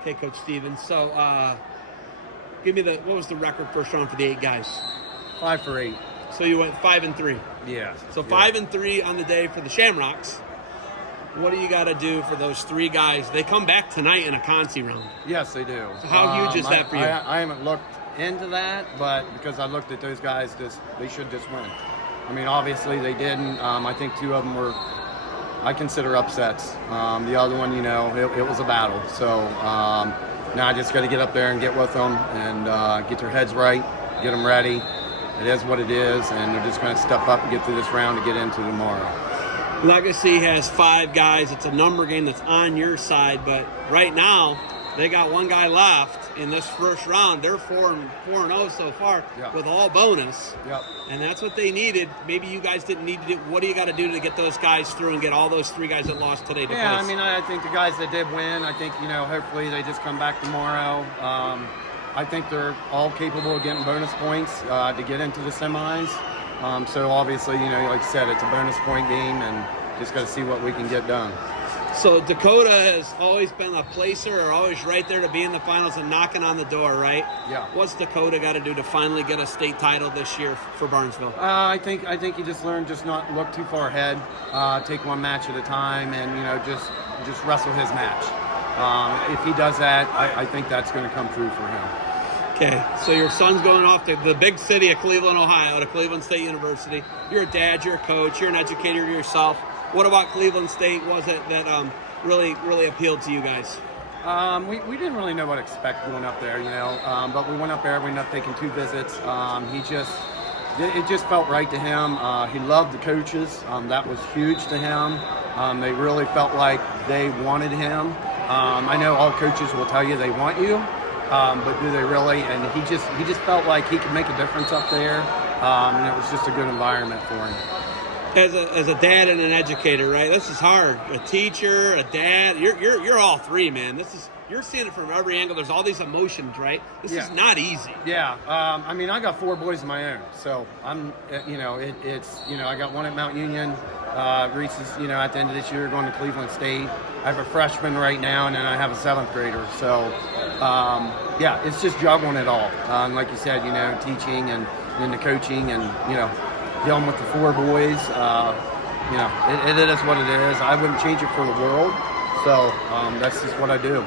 Okay, Coach Stevens. So, give me what was the record first round for the 8 guys? 5 for 8. So you went 5-3. Yeah. So 5-3 on the day for the Shamrocks. What do you got to do for those 3 guys? They come back tonight in a consi round. Yes, they do. So how huge is that for you? I haven't looked into that, but because I looked at those guys, they should just win. I mean, obviously they didn't. I think 2 of them were, I consider upsets. The other one, it was a battle. So now I just got to get up there and get with them and get their heads right, get them ready. It is what it is, and they're just going to step up and get through this round to get into tomorrow. Legacy has 5 guys. It's a number game that's on your side, but right now they got 1 guy left in this first round. They're 4-0 so far with all bonus. Yep. And that's what they needed. Maybe you guys didn't need to do. What do you got to do to get those guys through and get all those 3 guys that lost today to place? I mean, I think the guys that did win, I think, hopefully they just come back tomorrow. I think they're all capable of getting bonus points to get into the semis. So obviously, like you said, it's a bonus point game, and just got to see what we can get done. So Dakota has always been a placer, or always right there to be in the finals and knocking on the door, right? Yeah. What's Dakota got to do to finally get a state title this year for Barnesville? I think you just learn just not look too far ahead, take one match at a time, and just wrestle his match. If he does that, I think that's going to come through for him. Okay, so your son's going off to the big city of Cleveland, Ohio, to Cleveland State University. You're a dad, you're a coach, you're an educator yourself. What about Cleveland State was it that really appealed to you guys? We didn't really know what to expect going up there, but we went up there. We ended up taking 2 visits. It just felt right to him. He loved the coaches. That was huge to him. They really felt like they wanted him. I know all coaches will tell you they want you, but do they really? And he just felt like he could make a difference up there, and it was just a good environment for him. As a dad and an educator, right? This is hard. A teacher, a dad. You're all 3, man. You're seeing it from every angle. There's all these emotions, right? This is not easy. Yeah. I mean, I got 4 boys of my own, so I'm, I got one at Mount Union. Reese is, at the end of this year going to Cleveland State. I have a freshman right now, and then I have a 7th grader. So, it's just juggling it all. Like you said, teaching and then the coaching and, dealing with the 4 boys. It is what it is. I wouldn't change it for the world. So that's just what I do.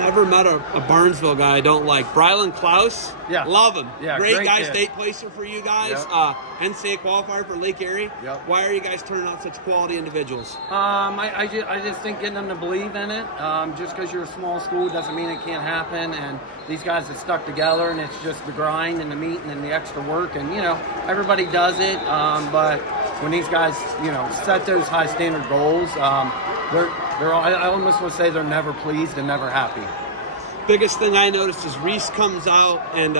Never met a Barnesville guy I don't like. Brylan Klaus, love him. Yeah, great guy, kid. state placer for you guys. Yep. NCAA qualifier for Lake Erie. Yep. Why are you guys turning out such quality individuals? I just think getting them to believe in it. Just because you're a small school doesn't mean it can't happen. And these guys have stuck together, and it's just the grind and the meeting and the extra work. And, everybody does it. But when these guys, set those high standard goals, I almost want to say they're never pleased and never happy. Biggest thing I noticed is Reese comes out and,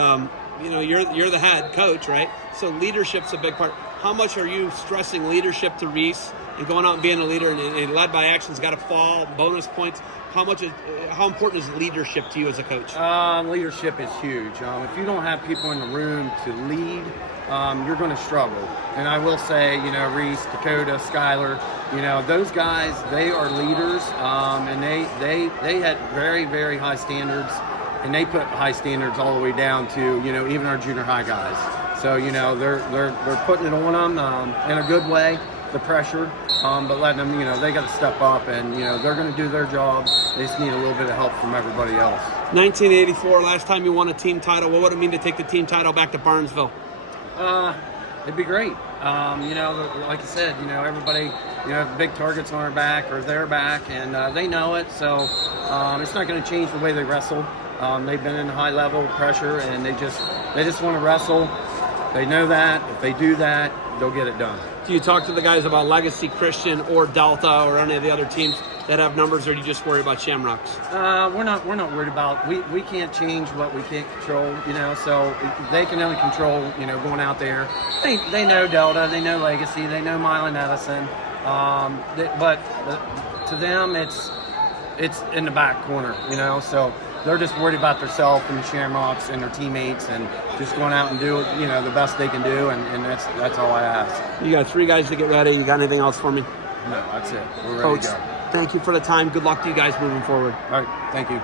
you're the head coach, right? So leadership's a big part. How much are you stressing leadership to Reese and going out and being a leader and led by action's got to fall, bonus points? How important is leadership to you as a coach? Leadership is huge. If you don't have people in the room to lead, you're going to struggle. And I will say, Reese, Dakota, Skylar, those guys, they are leaders, and they had very, very high standards, and they put high standards all the way down to, even our junior high guys. So, they're putting it on them in a good way, the pressure, but letting them, they got to step up, and, they're going to do their job. They just need a little bit of help from everybody else. 1984, last time you won a team title. What would it mean to take the team title back to Barnesville? It'd be great. Like you said, everybody, big targets on our back or their back, and they know it. So it's not going to change the way they wrestle. They've been in high level pressure, and they just want to wrestle. They know that if they do that, they'll get it done. Do you talk to the guys about Legacy, Christian, or Delta, or any of the other teams that have numbers, or do you just worry about Shamrocks? We're not worried about. We can't change what we can't control. So they can only control. Going out there. They know Delta. They know Legacy. They know Milan Edison. But to them, it's in the back corner. So they're just worried about themselves and the Shamrocks and their teammates and just going out and do the best they can do, and that's all I ask. You got 3 guys to get ready. You got anything else for me? No, that's it. We're ready Coach, to go. Thank you for the time. Good luck to you guys moving forward. All right, thank you.